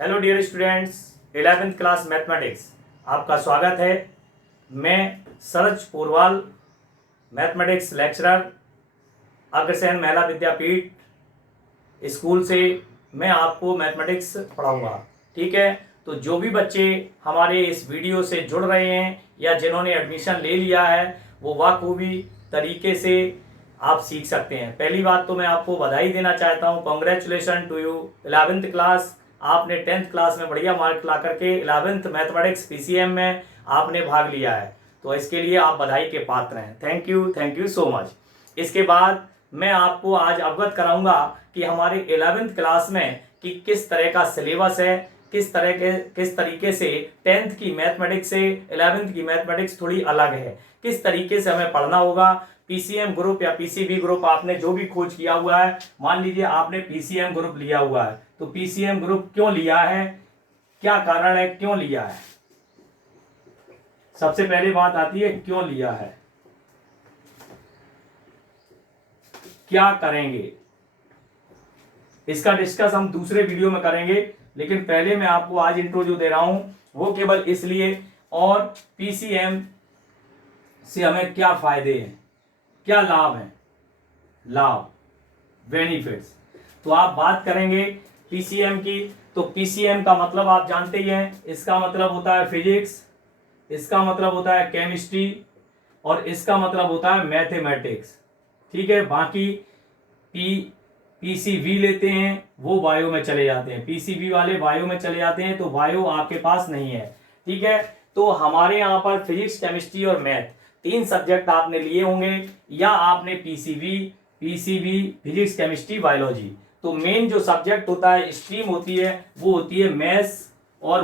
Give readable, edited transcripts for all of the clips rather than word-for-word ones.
Hello dear students, 11th class mathematics आपका स्वागत है। मैं Saraj Porwal, mathematics lecturer, Agrasen Mahila Vidyapeeth school से मैं आपको मैथमेटिक्स पढ़ाऊंगा। ठीक है, तो जो भी बच्चे हमारे इस वीडियो से जुड़ रहे हैं या जिन्होंने एडमिशन ले लिया है वो बखूबी तरीके से आप सीख सकते हैं। पहली बात तो मैं आपको बधाई देना चाहता हूँ, congratulation to you 11th class. आपने 10th क्लास में बढ़िया मार्क ला करके 11th मैथमेटिक्स पीसीएम में आपने भाग लिया है, तो इसके लिए आप बधाई के पात्र हैं। Thank you so much. इसके बाद मैं आपको आज अवगत कराऊंगा कि हमारे 11th क्लास में कि किस तरह का सिलेबस है, किस तरीके से 10th की मैथमेटिक्स से 11th की मैथमेटिक्स थोड़ी अलग है, किस तरीके से हमें पढ़ना होगा। पीसीएम ग्रुप या पीसीबी ग्रुप आपने जो भी खोज किया हुआ है, मान लीजिए आपने पीसीएम ग्रुप लिया हुआ है, तो पीसीएम ग्रुप क्यों लिया है, क्या कारण है, क्यों लिया है। सबसे पहली बात आती है क्यों लिया है, क्या करेंगे, इसका डिस्कस हम दूसरे वीडियो में करेंगे। लेकिन पहले मैं आपको आज इंट्रो जो दे रहा हूं वो केवल इसलिए, और पीसीएम से हमें क्या फायदे हैं, क्या लाभ है, बेनिफिट्स। तो आप बात करेंगे पीसीएम की, तो पीसीएम का मतलब आप जानते ही हैं, इसका मतलब होता है फिजिक्स, इसका मतलब होता है केमिस्ट्री और इसका मतलब होता है मैथमेटिक्स। ठीक है, बाकी पीसीबी लेते हैं वो बायो में चले जाते हैं, पीसीबी वाले बायो में चले जाते हैं, तो बायो आपके पास नहीं है। ठीक है, तो हमारे यहाँ पर फिजिक्स, केमिस्ट्री और मैथ 3 सब्जेक्ट आपने लिए होंगे, या आपने पीसीबी फिजिक्स, केमिस्ट्री, बायोलॉजी। तो मेन जो सब्जेक्ट होता है, स्ट्रीम होती है, वो होती है मैथ्स और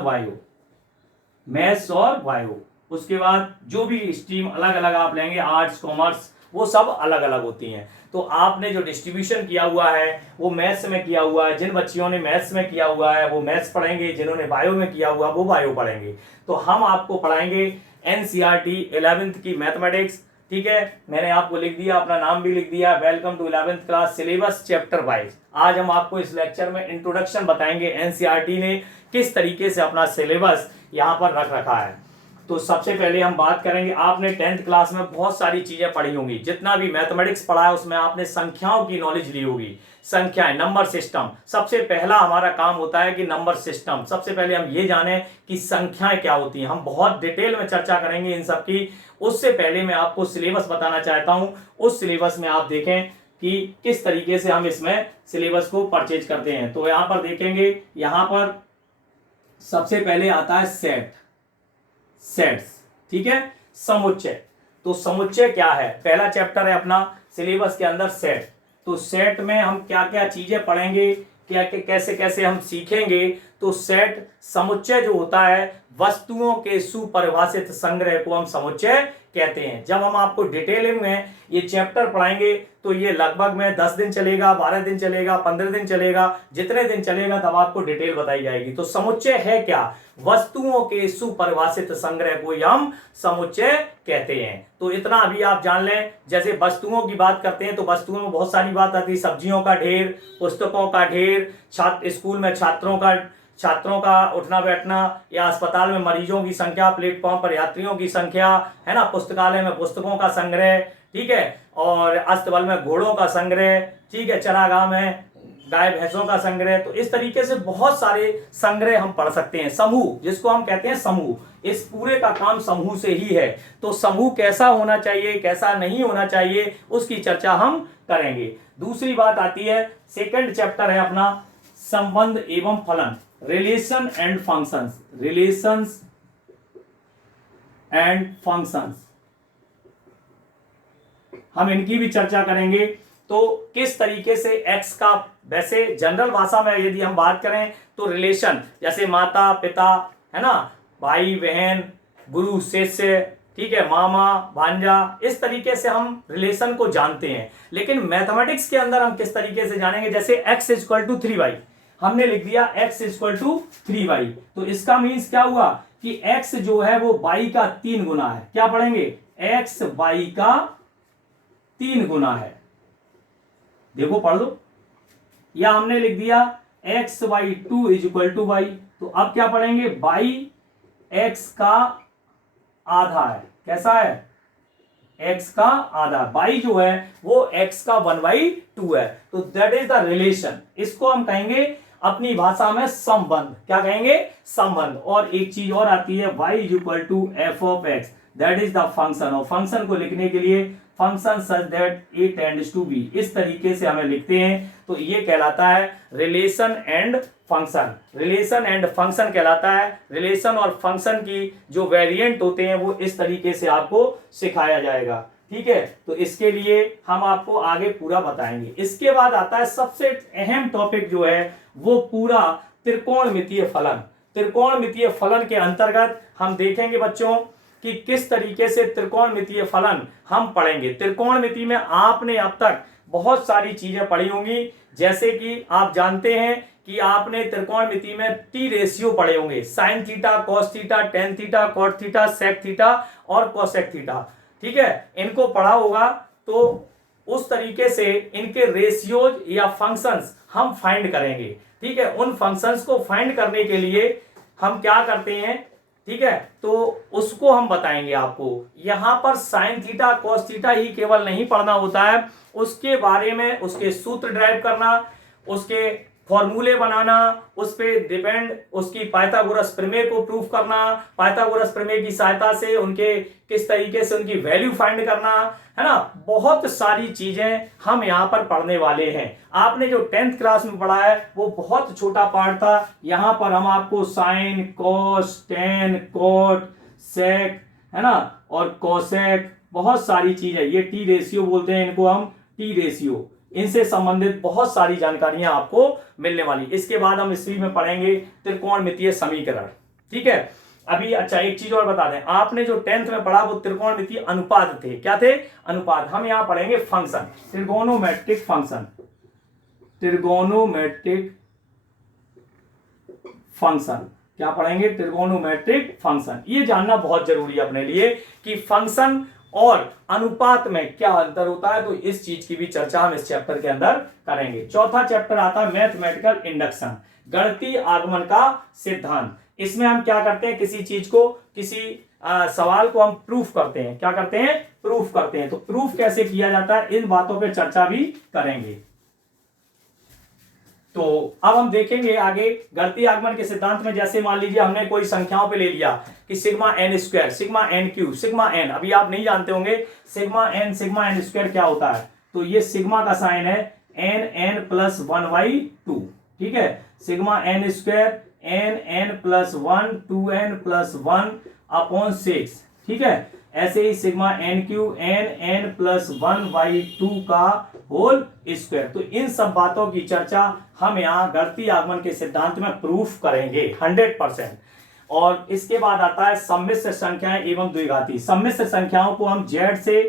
बायो। उसके बाद जो भी स्ट्रीम अलग अलग आप लेंगे, आर्ट्स, कॉमर्स, वो सब अलग अलग होती हैं। तो आपने जो डिस्ट्रीब्यूशन किया हुआ है वो मैथ्स में किया हुआ है, जिन बच्चियों ने मैथ्स में किया हुआ है वो मैथ्स पढ़ेंगे, जिन्होंने बायो में किया हुआ वो बायो पढ़ेंगे। तो हम आपको पढ़ाएंगे एनसीईआरटी 11th की मैथमेटिक्स। ठीक है, मैंने आपको लिख दिया, अपना नाम भी लिख दिया, welcome to 11th class syllabus chapter wise. आज हम आपको इस लेक्चर में इंट्रोडक्शन बताएंगे, एनसीईआरटी ने किस तरीके से अपना सिलेबस यहाँ पर रख रखा है। तो सबसे पहले हम बात करेंगे, आपने 10th क्लास में बहुत सारी चीजें पढ़ी होंगी, जितना भी मैथमेटिक्स पढ़ा है उसमें आपने संख्याओं की नॉलेज ली होगी, संख्याएं, नंबर सिस्टम। सबसे पहला हमारा काम होता है कि नंबर सिस्टम, सबसे पहले हम ये जानें कि संख्याएं क्या होती हैं। हम बहुत डिटेल में चर्चा करेंगे इन सब की। उससे पहले मैं आपको सिलेबस बताना चाहता हूं, उस सिलेबस में आप देखें कि किस तरीके से हम इसमें सिलेबस को परचेज करते हैं। तो यहां पर देखेंगे, यहां पर सबसे पहले आता है सेट्स। ठीक है, समुच्चय। तो समुच्चय क्या है, पहला चैप्टर है अपना सिलेबस के अंदर सेट। तो सेट में हम क्या क्या चीजें पढ़ेंगे, क्या कैसे कैसे हम सीखेंगे। तो सेट, समुच्चय जो होता है, वस्तुओं के सुपरिभाषित संग्रह को हम समुच्चय कहते हैं। जब हम आपको डिटेलिंग में ये चैप्टर पढ़ाएंगे तो ये लगभग में 10 दिन चलेगा, 12 दिन चलेगा, 15 दिन चलेगा, जितने दिन चलेगा तब आपको डिटेल बताई जाएगी। तो समुच्चय है क्या, वस्तुओं के सुपरिभाषित संग्रह को हम समुच्चय कहते हैं। तो इतना अभी आप जान लें। जैसे वस्तुओं की बात करते हैं तो वस्तुओं में बहुत सारी बात आती है, सब्जियों का ढेर, पुस्तकों का ढेर, छात्र स्कूल में छात्रों का उठना बैठना, या अस्पताल में मरीजों की संख्या, प्लेटफॉर्म पर यात्रियों की संख्या, है ना, पुस्तकालय में पुस्तकों का संग्रह, ठीक है, और अस्तबल में घोड़ों का संग्रह, ठीक है, चरागाह में गाय भैंसों का संग्रह। तो इस तरीके से बहुत सारे संग्रह हम पढ़ सकते हैं। समूह, जिसको हम कहते हैं समूह, इस पूरे का काम समूह से ही है। तो समूह कैसा होना चाहिए, कैसा नहीं होना चाहिए, उसकी चर्चा हम करेंगे। दूसरी बात आती है, सेकंड चैप्टर है अपना संबंध एवं फलन, रिलेशन एंड फंक्शंस, हम इनकी भी चर्चा करेंगे। तो किस तरीके से एक्स का, वैसे जनरल भाषा में यदि हम बात करें तो रिलेशन, जैसे माता पिता, है ना, भाई बहन, गुरु शिष्य, ठीक है, मामा भांजा, इस तरीके से हम रिलेशन को जानते हैं। लेकिन मैथमेटिक्स के अंदर हम किस तरीके से जानेंगे, जैसे x इक्वल टू 3y, हमने लिख दिया x इक्वल टू 3y, तो इसका मीन्स क्या हुआ कि x जो है वो y का 3 गुना है। क्या पढ़ेंगे, x y का 3 गुना है। देखो पढ़ लो, या हमने लिख दिया x by two is equal to Y. तो अब क्या पढ़ेंगे, बाई एक्स का आधा है, कैसा है, x का आधा, बाई जो है वो x का 1/2 है। तो दैट इज द रिलेशन, इसको हम कहेंगे अपनी भाषा में संबंध, क्या कहेंगे, संबंध। और एक चीज और आती है y is equal to F of x, that is the function. और फंक्शन को लिखने के लिए function such that a tends to be, इस तरीके से हमें लिखते हैं। तो ये कहलाता है relation and function. Relation and function कहलाता है। रिलेशन और फंक्शन की जो वेरिएंट होते हैं वो इस तरीके से आपको सिखाया जाएगा, ठीक है। तो इसके लिए हम आपको आगे पूरा बताएंगे। इसके बाद आता है सबसे अहम टॉपिक जो है वो पूरा त्रिकोणमितीय फलन। त्रिकोणमितीय फलन के अंतर्गत हम देखेंगे बच्चों कि किस तरीके से त्रिकोणमितीय फलन हम पढ़ेंगे। त्रिकोणमिति में आपने अब तक बहुत सारी चीजें पढ़ी होंगी, जैसे कि आप जानते हैं कि आपने त्रिकोणमिति में टी रेशियो पढ़े होंगे, sine theta, cos theta, tan theta, cot theta, sec theta और कोसेक थीटा, ठीक है, इनको पढ़ा होगा। तो उस तरीके से इनके रेशियोज या फंक्शंस हम फाइंड करेंगे, ठीक है। उन फंक्शंस को फाइंड करने के लिए हम क्या करते हैं, ठीक है, तो उसको हम बताएंगे आपको। यहां पर साइन थीटा कॉस थीटा ही केवल नहीं पढ़ना होता है, उसके बारे में उसके सूत्र ड्राइव करना, उसके फॉर्मूले बनाना, उस पे डिपेंड उसकी पाइथागोरस प्रमेय को प्रूफ करना, पाइथागोरस प्रमेय की सहायता से उनके किस तरीके से उनकी वैल्यू फाइंड करना, है ना। बहुत सारी चीजें हम यहाँ पर पढ़ने वाले हैं। आपने जो 10th क्लास में पढ़ा है वो बहुत छोटा पार्ट था। यहाँ पर हम आपको साइन, कॉस, टेन, कॉट, सेक, है ना, और कोसेक, बहुत सारी चीज है। ये टी रेशियो बोलते हैं इनको हम, टी रेशियो, इनसे संबंधित बहुत सारी जानकारियां आपको मिलने वाली। इसके बाद हम इसी में पढ़ेंगे त्रिकोणमितीय समीकरण, ठीक है। अभी अच्छा एक चीज और बता दें, आपने जो 10th में पढ़ा वो त्रिकोणमितीय अनुपात थे, क्या थे, अनुपात। हम यहां पढ़ेंगे फंक्शन, त्रिकोणोमेट्रिक फंक्शन, त्रिकोणोमेट्रिक फंक्शन, क्या पढ़ेंगे, त्रिकोणोमेट्रिक फंक्शन। ये जानना बहुत जरूरी है अपने लिए कि फंक्शन और अनुपात में क्या अंतर होता है। तो इस चीज की भी चर्चा हम इस चैप्टर के अंदर करेंगे। चौथा चैप्टर आता है मैथमेटिकल इंडक्शन, गणितीय आगमन का सिद्धांत। इसमें हम क्या करते हैं, किसी चीज को, किसी सवाल को हम प्रूफ करते हैं, क्या करते हैं, प्रूफ करते हैं। तो प्रूफ कैसे किया जाता है, इन बातों पे चर्चा भी करेंगे। तो अब हम देखेंगे आगे गणितीय आगमन के सिद्धांत में, जैसे मान लीजिए हमने कोई संख्याओं पे ले लिया कि sigma N square, sigma N cube, sigma N, अभी आप नहीं जानते होंगे सिग्मा एन स्क्वायर क्या होता है। तो ये सिग्मा का साइन है एन प्लस 1/2, ठीक है। Sigma N square n plus 1 2n plus 1/6, ठीक है। ऐसे ही sigma n cube n plus 1/2 का होल स्क्वायर। तो इन सब बातों की चर्चा हम यहाँ गणितीय आगमन के सिद्धांत में प्रूफ करेंगे 100%। और इसके बाद आता है सम्मिश्र संख्याएं एवं द्विघाती। सम्मिश्र संख्याओं को हम जेड से,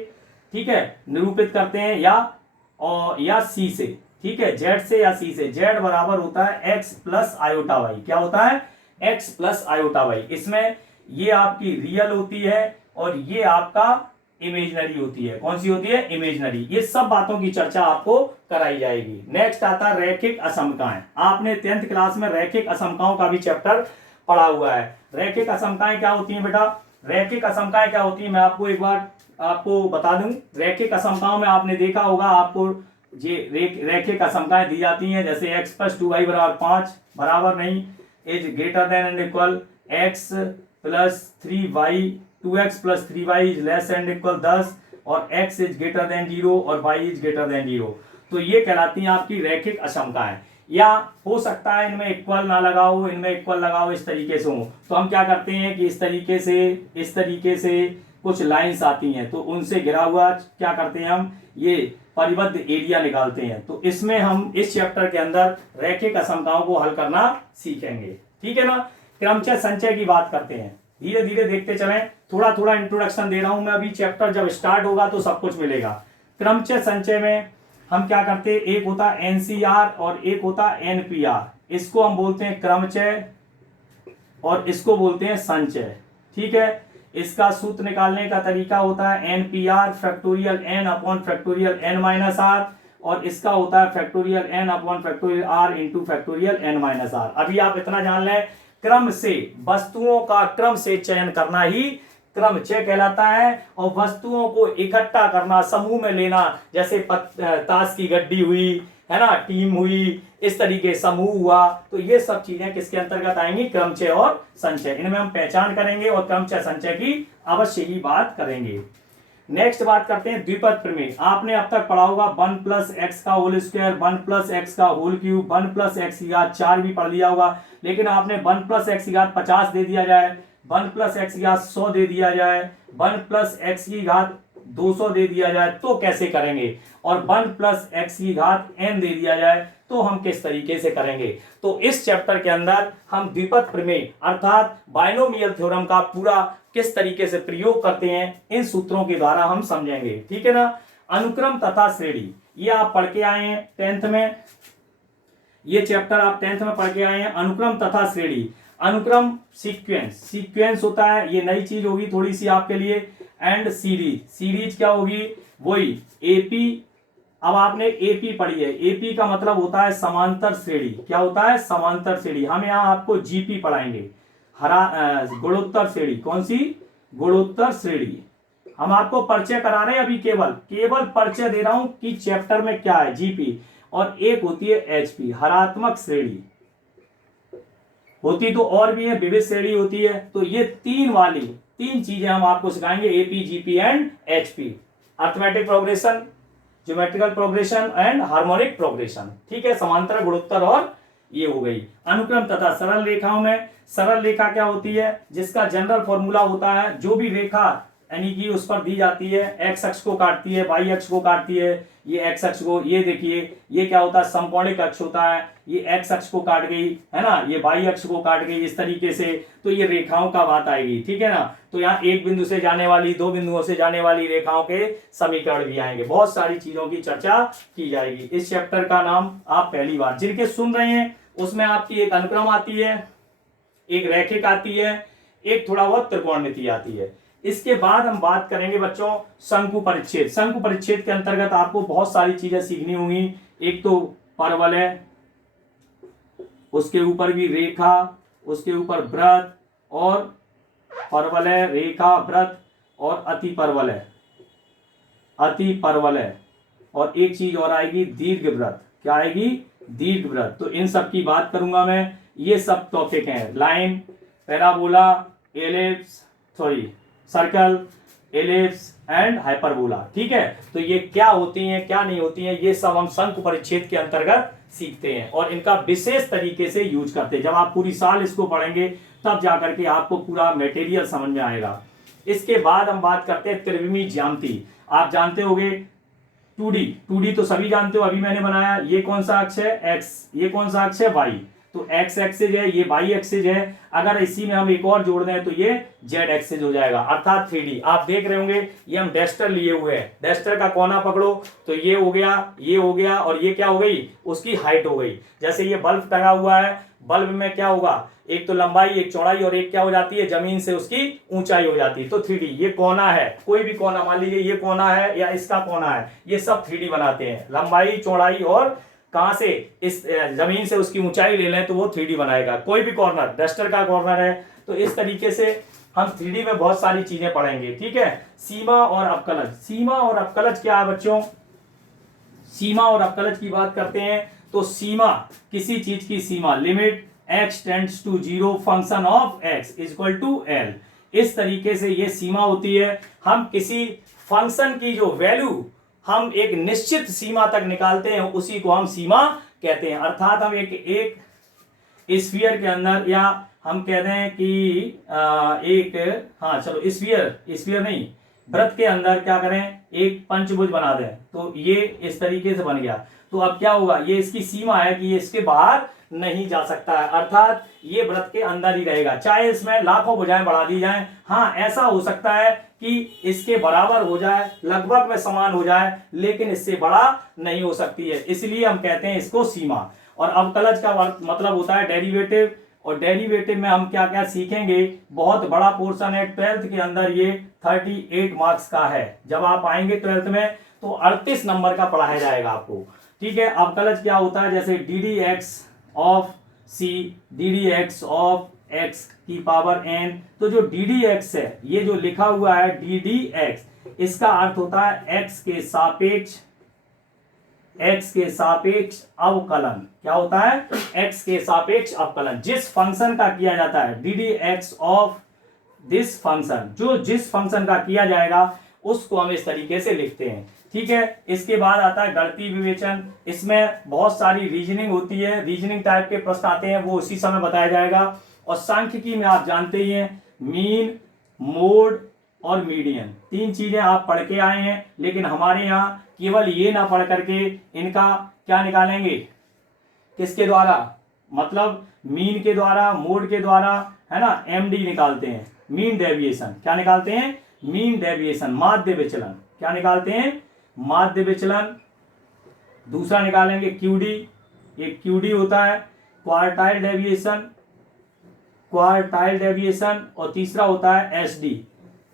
ठीक है, निरूपित करते हैं या सी से, ठीक है, जेड से या सी से। जेड बराबर होता है एक्स प्लस आयोटा वाई, क्या होता है, एक्स प्लस आयोटा वाई। इसमें ये आपकी रियल होती है और ये आपका इमेजिनरी होती है। कौन सी होती है, इमेजिनरी। ये सब बातों की चर्चा आपको कराई जाएगी। नेक्स्ट आता है रैखिक असमकाएं। आपने 10th क्लास में रैखिक असमकाओं का भी चैप्टर पढ़ा हुआ है। रैखिक असमकाएं क्या होती हैं बेटा, रैखिक असमकाएं क्या होती है, मैं आपको एक बार आपको बता दूं। रैखिक असमकाओं में आपने देखा होगा, आपको ये रैखिक असमकाएं दी जाती हैं, जैसे x प्लस 2y बराबर 5 बराबर नहीं, is greater than and equal x plus 3y, 2x plus 3y is less and equal 10, और x इज ग्रेटर देन 0 और y इज ग्रेटर देन 0। तो ये कहलाती हैं आपकी रैखिक असमकाएं। या हो सकता है इनमें इक्वल ना लगाओ, इनमें इक्वल लगाओ, इस तरीके से हो। तो हम क्या करते हैं कि इस तरीके से कुछ लाइंस आती हैं, तो उनसे घिरा हुआ क्या करते हैं हम, ये परिबद्ध एरिया निकालते हैं। तो इसमें हम इस चैप्टर के अंदर रैखिक असमकाओं को हल करना सीखेंगे, ठीक है ना। क्रमचय संचय की बात करते हैं, धीरे धीरे देखते चलें, थोड़ा थोड़ा इंट्रोडक्शन दे रहा हूं मैं। अभी चैप्टर जब स्टार्ट होगा तो सब कुछ मिलेगा। क्रमचय संचय में हम क्या करते हैं, एक होता है एनसीआर और एक होता है एनपीआर। इसको हम बोलते हैं क्रमचय और इसको बोलते हैं संचय, ठीक है। इसका सूत्र निकालने का तरीका होता है NPR factorial N upon factorial N minus R, और इसका होता है factorial n upon factorial r into factorial n minus r। अभी आप इतना जान लें, क्रम से वस्तुओं का क्रम से चयन करना ही क्रमचय कहलाता है, और वस्तुओं को इकट्ठा करना, समूह में लेना, जैसे ताश की गड्डी हुई है ना, टीम हुई, इस तरीके समूह हुआ, तो ये सब चीजें किसके अंतर्गत आएंगी? क्रमचय और संचय। इनमें हम पहचान करेंगे और क्रमचय संचय की अवश्य ही बात करेंगे। नेक्स्ट बात करते हैं द्विपद प्रमेय। आपने अब तक पढ़ा होगा 1 प्लस एक्स का होल स्क्वायर, 1 प्लस एक्स का होल क्यूब, 1 प्लस एक्स की घात 4 भी पढ़ लिया होगा। लेकिन आपने 1 प्लस एक्स की घात 50 दे दिया जाए, 1 प्लस एक्स की घात 100 दे दिया जाए, 1 प्लस एक्स की घात 200 दे दिया जाए, तो कैसे करेंगे? और 1 प्लस एक्स की घात n दे दिया जाए तो हम किस तरीके से करेंगे? तो इस चैप्टर के अंदर हम द्विपद प्रमेय अर्थात बाइनोमियल थ्योरम का पूरा किस तरीके से प्रयोग करते हैं, इन सूत्रों के द्वारा हम समझेंगे। ठीक है ना। अनुक्रम तथा श्रेणी, ये आप पढ़ के आए हैं 10th में, ये चैप्टर आप 10th में पढ़ के आए हैं। अनुक्रम तथा श्रेणी, अनुक्रम सीक्वेंस, सीक्वेंस होता है, ये नई चीज होगी थोड़ी सी आपके लिए। एंड सीरीज, सीरीज क्या होगी? वही एपी। अब आपने एपी पढ़ी है, एपी का मतलब होता है समांतर श्रेणी। क्या होता है? समांतर श्रेणी। हम यहाँ आपको जीपी पढ़ाएंगे, गुणोत्तर श्रेणी। कौन सी? गुणोत्तर श्रेणी। हम आपको परिचय करा रहे हैं अभी, केवल परिचय दे रहा हूं कि चैप्टर में क्या है। जीपी और एक होती है एचपी, हरात्मक श्रेणी। होती तो और भी है, विविध श्रेणी होती है। तो ये तीन चीजें हम आपको सिखाएंगे, AP, GP and HP. Arithmetic progression, geometrical progression and harmonic progression. ठीक है, समांतर, गुणोत्तर और ये हो गई। अनुक्रम तथा सरल रेखाओं में, सरल रेखा क्या होती है? जिसका जनरल फॉर्मूला होता है, जो भी रेखा यानी कि उस पर दी जाती है, एक्स अक्ष को काटती है, वाई अक्ष को काटती है, ये एक्स अक्ष को, ये देखिए ये क्या होता है? समकोणिक अक्ष होता है। ये एक्स अक्ष को काट गई है ना, ये वाई अक्ष को काट गई, इस तरीके से। तो ये रेखाओं का बात आएगी। ठीक है ना। तो यहाँ एक बिंदु से जाने वाली, दो बिंदुओं से जाने वाली रेखाओं के समीकरण भी आएंगे। बहुत सारी चीजों की चर्चा की जाएगी। इस चैप्टर का नाम आप पहली बार जिनके सुन रहे हैं, उसमें आपकी एक अनुक्रम आती है, एक रैखिक आती है, एक थोड़ा बहुत त्रिकोणमिति आती है। इसके बाद हम बात करेंगे बच्चों शंकु परिच्छेद। शंकु परिच्छेद के अंतर्गत आपको बहुत सारी चीजें सीखनी होंगी। एक तो परवल है, उसके ऊपर भी रेखा, उसके ऊपर वृत्त, और परवल है, रेखा, वृत्त और अति परवल है, अति परवल है, और एक चीज और आएगी दीर्घ वृत्त। क्या आएगी? दीर्घ वृत्त। तो इन सब की बात करूंगा मैं। ये सब टॉपिक हैं, line, parabola, ellipse, circle, ellipse and hyperbola. ठीक है। तो ये क्या होती हैं, क्या नहीं होती हैं, ये सब हम शंकु परिच्छेद के अंतर्गत सीखते हैं और इनका विशेष तरीके से यूज करते हैं। जब आप पूरी साल इसको पढ़ेंगे तब जाकर के आपको पूरा मटेरियल समझ में आएगा। इसके बाद हम बात करते हैं त्रिविमीय ज्यामिति। आप जानते होंगे 2D तो सभी जानते हो, अभी मैंने बनाया। ये कौन सा अक्ष है? एक्स। ये कौन सा अक्ष है? वाई। तो एक्स एक्सिस है, ये वाई एक्सिस है। अगर इसी में हम एक और जोड़ दें तो ये जेड एक्सिस हो जाएगा, अर्थात 3D। आप देख रहे होंगे ये हम डस्टर लिए हुए हैं, डस्टर का कोना पकड़ो तो ये हो गया, ये हो गया, और ये क्या हो गई? उसकी हाइट हो गई। जैसे ये बल्ब टंगा हुआ है, बल्ब में क्या होगा? एक तो लंबाई, एक चौड़ाई, और एक क्या हो जाती है? जमीन से उसकी ऊंचाई हो जाती है। तो 3D। ये कोना है, कोई भी कोना, मान लीजिए ये कोना है या इसका कोना है, ये सब 3D बनाते हैं। लंबाई, चौड़ाई और कहां से? इस जमीन से उसकी ऊंचाई ले लें तो वो 3D बनाएगा। कोई भी कॉर्नर, डस्टर का कॉर्नर है। तो इस तरीके से हम 3D में बहुत सारी चीजें पढ़ेंगे। ठीक है। सीमा और अपकलज। सीमा और अपकलज क्या है बच्चों? सीमा और अपकलज की बात करते हैं तो सीमा, किसी चीज की सीमा, limit x tends to 0 function of x equal to l। इस तरीके से ये सीमा होती है। हम किसी फंक्शन की जो वैल्यू हम एक निश्चित सीमा तक निकालते हैं, उसी को हम सीमा कहते हैं। अर्थात हम एक स्फीयर के अंदर, या हम कहते हैं कि स्फीयर नहीं, वृत्त के अंदर क्या करें? एक पंचभुज बना दें, तो ये इस तरीके से बन गया। तो अब क्या होगा? ये इसकी सीमा है कि ये इसके बाहर नहीं जा सकता है, अर्थात ये वृत्त के अंदर ही रहेगा, चाहे इसमें लाखों भुजाएं बढ़ा दी जाएं। हाँ, ऐसा हो सकता है कि इसके बराबर हो जाए, लगभग में समान हो जाए, लेकिन इससे बड़ा नहीं हो सकती है, इसलिए हम कहते हैं इसको सीमा। और अवकलज का मतलब होता है डेरिवेटिव, और डेरिवेटिव में हम क्या क्या सीखेंगे? बहुत बड़ा पोर्शन है, 12th के अंदर ये 38 मार्क्स का है। जब आप आएंगे 12th में तो 38 नंबर का पढ़ाया जाएगा आपको। ठीक है, अवकलज क्या होता है, जैसे D D x of C, D D x of x की पावर n। तो जो डी डी एक्स है, ये जो लिखा हुआ है डी डी एक्स, इसका अर्थ होता है x के सापेक्ष अवकलन। क्या होता है, x के सापेक्ष अवकलन। जिस फंक्शन का किया जाता है D D x of this function, जो जिस फंक्शन का किया जाएगा उसको हम इस तरीके से लिखते हैं। ठीक है, इसके बाद आता है गणितीय विवेचन। इसमें बहुत सारी रीजनिंग होती है, रीजनिंग टाइप के प्रश्न आते हैं, वो उसी समय बताया जाएगा। और सांख्यिकी में आप जानते ही हैं, मीन, मोड और मीडियन, 3 चीजें आप पढ़ के आए हैं। लेकिन हमारे यहाँ केवल ये ना पढ़ करके इनका क्या निकालेंगे, किसके द्वारा, मतलब मीन के द्वारा, मोड के द्वारा, है ना, एमडी निकालते हैं, मीन डेविएशन। क्या निकालते हैं, मीन डेविएशन, माध्य विचलन। क्या निकालते हैं, माध्य विचलन। दूसरा निकालेंगे क्यूडी, एक क्यूडी होता है, क्वार्टाइल डेविएशन। और तीसरा होता है एसडी,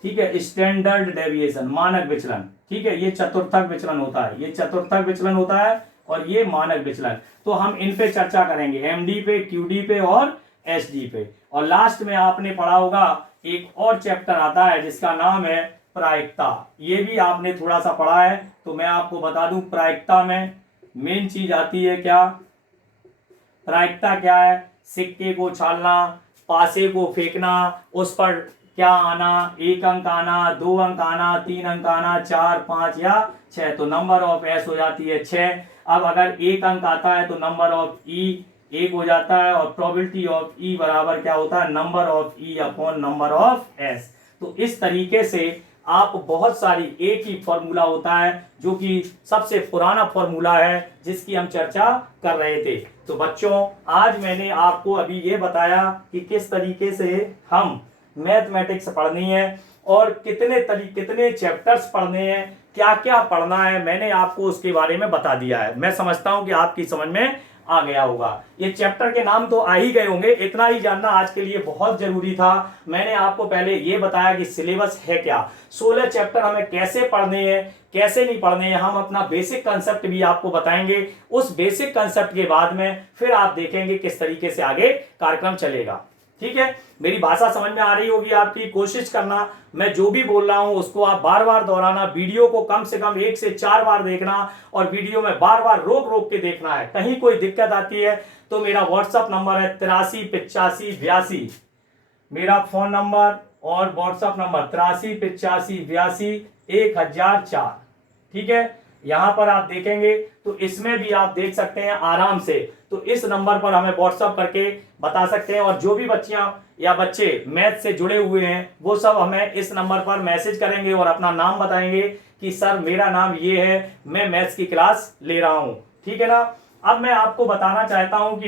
ठीक है, स्टैंडर्ड डेविएशन, मानक विचलन। ठीक है, ये चतुर्थक विचलन होता है, ये चतुर्थक विचलन होता है और ये मानक विचलन। तो हम इन पे चर्चा करेंगे, एमडी पे, क्यूडी पे और एसडी पे। और लास्ट में आपने पढ़ा होगा एक और चैप्टर आता है जिसका नाम है प्रायिकता। ये भी आपने थोड़ा सा पढ़ा है, तो मैं आपको बता दूं, प्रायिकता में मेन चीज आती है क्या, प्रायिकता क्या है, सिक्के को छालना, पासे को फेंकना, उस पर क्या आना, 1 अंक आना, 2 अंक आना, 3 अंक आना, 4, 5 या 6। तो नंबर ऑफ एस हो जाती है 6। अब अगर 1 अंक आता है तो नंबर ऑफ ई 1 हो जाता है, और प्रोबेबिलिटी ऑफ ई बराबर क्या होता है, number of E upon number of S. तो इस तरीके से आप बहुत सारी, एक ही फॉर्मूला होता है जो कि सबसे पुराना फॉर्मूला है जिसकी हम चर्चा कर रहे थे। तो बच्चों, आज मैंने आपको अभी ये बताया कि किस तरीके से हम मैथमेटिक्स पढ़नी है और कितने चैप्टर्स पढ़ने हैं, क्या क्या पढ़ना है, मैंने आपको उसके बारे में बता दिया है। मैं समझता हूं कि आपकी समझ में आ गया होगा। ये चैप्टर के नाम तो आ ही गए होंगे, इतना ही जानना आज के लिए बहुत जरूरी था। मैंने आपको पहले ये बताया कि सिलेबस है क्या, 16 चैप्टर हमें कैसे पढ़ने हैं, कैसे नहीं पढ़ने हैं, हम अपना बेसिक कंसेप्ट भी आपको बताएंगे। उस बेसिक कंसेप्ट के बाद में फिर आप देखेंगे किस तरीके से आगे कार्यक्रम चलेगा। ठीक है, मेरी भाषा समझ में आ रही होगी आपकी। कोशिश करना, मैं जो भी बोल रहा हूं उसको आप बार बार दोहराना, वीडियो को कम से कम 1 से 4 बार देखना, और वीडियो में बार बार रोक के देखना है। कहीं कोई दिक्कत आती है तो मेरा व्हाट्सएप नंबर है 838582, मेरा फोन नंबर और व्हाट्सएप नंबर 8385821004। ठीक है, यहां पर आप देखेंगे तो इसमें भी आप देख सकते हैं आराम से। तो इस नंबर पर हमें व्हाट्सएप करके बता सकते हैं, और जो भी बच्चियां या बच्चे मैथ से जुड़े हुए हैं वो सब हमें इस नंबर पर मैसेज करेंगे और अपना नाम बताएंगे कि सर मेरा नाम ये है, मैं मैथ्स की क्लास ले रहा हूं। ठीक है ना। अब मैं आपको बताना चाहता हूं कि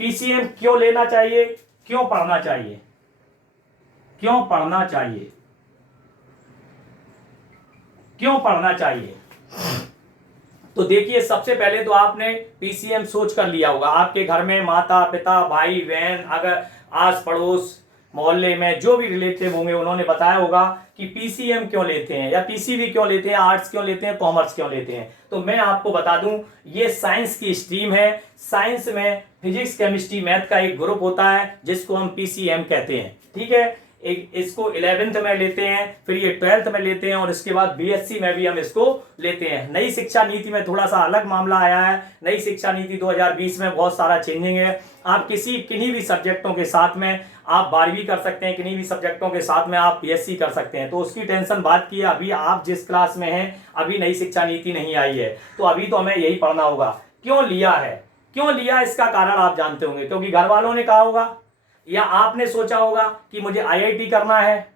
पीसीएम क्यों लेना चाहिए, क्यों पढ़ना चाहिए, क्यों पढ़ना चाहिए, क्यों पढ़ना चाहिए। तो देखिए, सबसे पहले तो आपने पीसीएम सोच कर लिया होगा। आपके घर में माता पिता भाई बहन, अगर आस पड़ोस मोहल्ले में जो भी रिलेटिव होंगे उन्होंने बताया होगा कि पीसीएम क्यों लेते हैं, या पीसीबी क्यों लेते हैं, आर्ट्स क्यों लेते हैं, कॉमर्स क्यों लेते हैं। तो मैं आपको बता दूं, ये साइंस की स्ट्रीम है। साइंस में फिजिक्स केमिस्ट्री मैथ का एक ग्रुप होता है जिसको हम पीसीएम कहते हैं। ठीक है, इसको 11th में लेते हैं, फिर ये 12th में लेते हैं, और इसके बाद बीएससी में भी हम इसको लेते हैं। नई शिक्षा नीति में थोड़ा सा अलग मामला आया है। नई शिक्षा नीति 2020 में बहुत सारा चेंजिंग है। आप किन्हीं भी सब्जेक्टों के साथ में आप 12वीं कर सकते हैं, किन्हीं भी सब्जेक्टों के साथ में आप बीएससी कर सकते हैं। तो उसकी टेंशन बात की, अभी आप जिस क्लास में हैं अभी नई शिक्षा नीति नहीं आई है, तो अभी तो हमें यही पढ़ना होगा। क्यों लिया है, क्यों लिया, इसका कारण आप जानते होंगे, क्योंकि घर वालों ने कहा होगा, या आपने सोचा होगा कि मुझे आईआईटी करना है,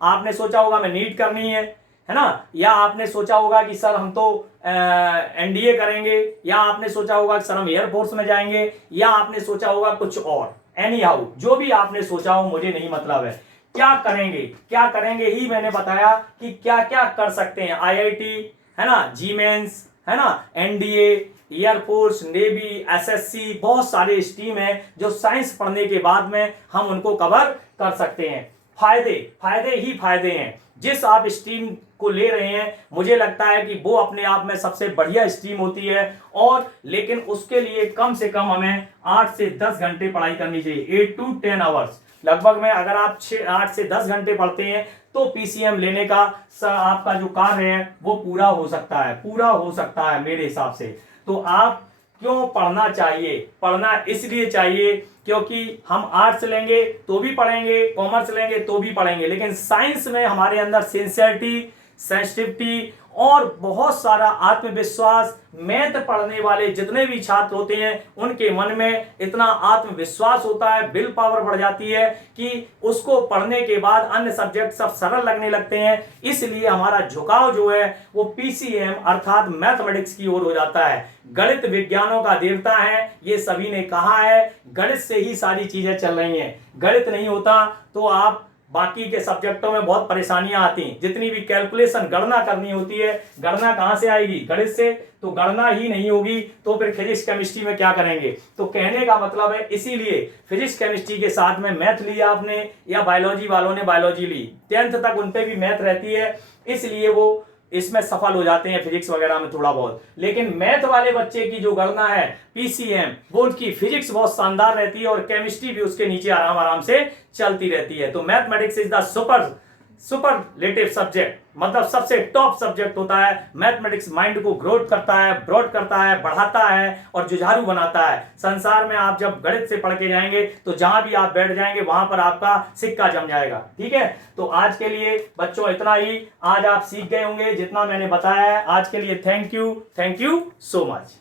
आपने सोचा होगा मैं नीट करनी है ना, या आपने सोचा होगा कि सर हम तो एनडीए करेंगे, या आपने सोचा होगा कि सर हम एयरफोर्स में जाएंगे, या आपने सोचा होगा कुछ और। एनी हाउ, जो भी आपने सोचा हो मुझे नहीं मतलब है। क्या करेंगे ही मैंने बताया कि क्या क्या कर सकते हैं। आईआईटी है ना, जीमेंस है ना, एनडीए, एयरफोर्स, नेवी, एसएससी, बहुत सारे स्ट्रीम है जो साइंस पढ़ने के बाद में हम उनको कवर कर सकते हैं। फायदे फायदे ही फायदे हैं। जिस आप स्ट्रीम को ले रहे हैं मुझे लगता है कि वो अपने आप में सबसे बढ़िया स्ट्रीम होती है, और लेकिन उसके लिए कम से कम हमें 8 से 10 घंटे पढ़ाई करनी चाहिए, 8 to 10 आवर्स लगभग में। अगर आप 8 से 10 घंटे पढ़ते हैं तो पीसीएम लेने का आपका जो कार्य है वो पूरा हो सकता है, पूरा हो सकता है मेरे हिसाब से। तो आप क्यों पढ़ना चाहिए? पढ़ना इसलिए चाहिए क्योंकि हम आर्ट्स लेंगे तो भी पढ़ेंगे, कॉमर्स लेंगे तो भी पढ़ेंगे, लेकिन साइंस में हमारे अंदर सिंसियरिटी, सेंसिटिविटी और बहुत सारा आत्मविश्वास, मैथ पढ़ने वाले जितने भी छात्र होते हैं उनके मन में इतना आत्मविश्वास होता है, विल पावर बढ़ जाती है कि उसको पढ़ने के बाद अन्य सब्जेक्ट सब सरल लगने लगते हैं। इसलिए हमारा झुकाव जो है वो पीसीएम अर्थात मैथमेटिक्स की ओर हो जाता है। गणित विज्ञानों का देवता है, ये सभी ने कहा है। गणित से ही सारी चीजें चल रही हैं। गणित नहीं होता तो आप बाकी के सब्जेक्टों में बहुत परेशानियां आती हैं। जितनी भी कैलकुलेशन गणना करनी होती है, गणना कहां से आएगी? गणित से। तो गणना ही नहीं होगी तो फिर फिजिक्स केमिस्ट्री में क्या करेंगे? तो कहने का मतलब है इसीलिए फिजिक्स केमिस्ट्री के साथ में मैथ लिया आपने, या बायोलॉजी वालों ने बायोलॉजी ली, 10th तक उन पे भी मैथ रहती है, इसलिए वो इसमें सफल हो जाते हैं फिजिक्स वगैरह में थोड़ा बहुत। लेकिन मैथ वाले बच्चे की जो गणना है पीसीएम, वो उनकी फिजिक्स बहुत शानदार रहती है और केमिस्ट्री भी उसके नीचे आराम आराम से चलती रहती है। तो mathematics is the superlative subject, मतलब सबसे टॉप सब्जेक्ट होता है। मैथमेटिक्स माइंड को ग्रोथ करता है, ब्रॉड करता है, बढ़ाता है और जुझारू बनाता है। संसार में आप जब गणित से पढ़ के जाएंगे तो जहां भी आप बैठ जाएंगे वहां पर आपका सिक्का जम जाएगा। ठीक है, तो आज के लिए बच्चों इतना ही। आज आप सीख गए होंगे जितना मैंने बताया है। आज के लिए थैंक यू सो मच।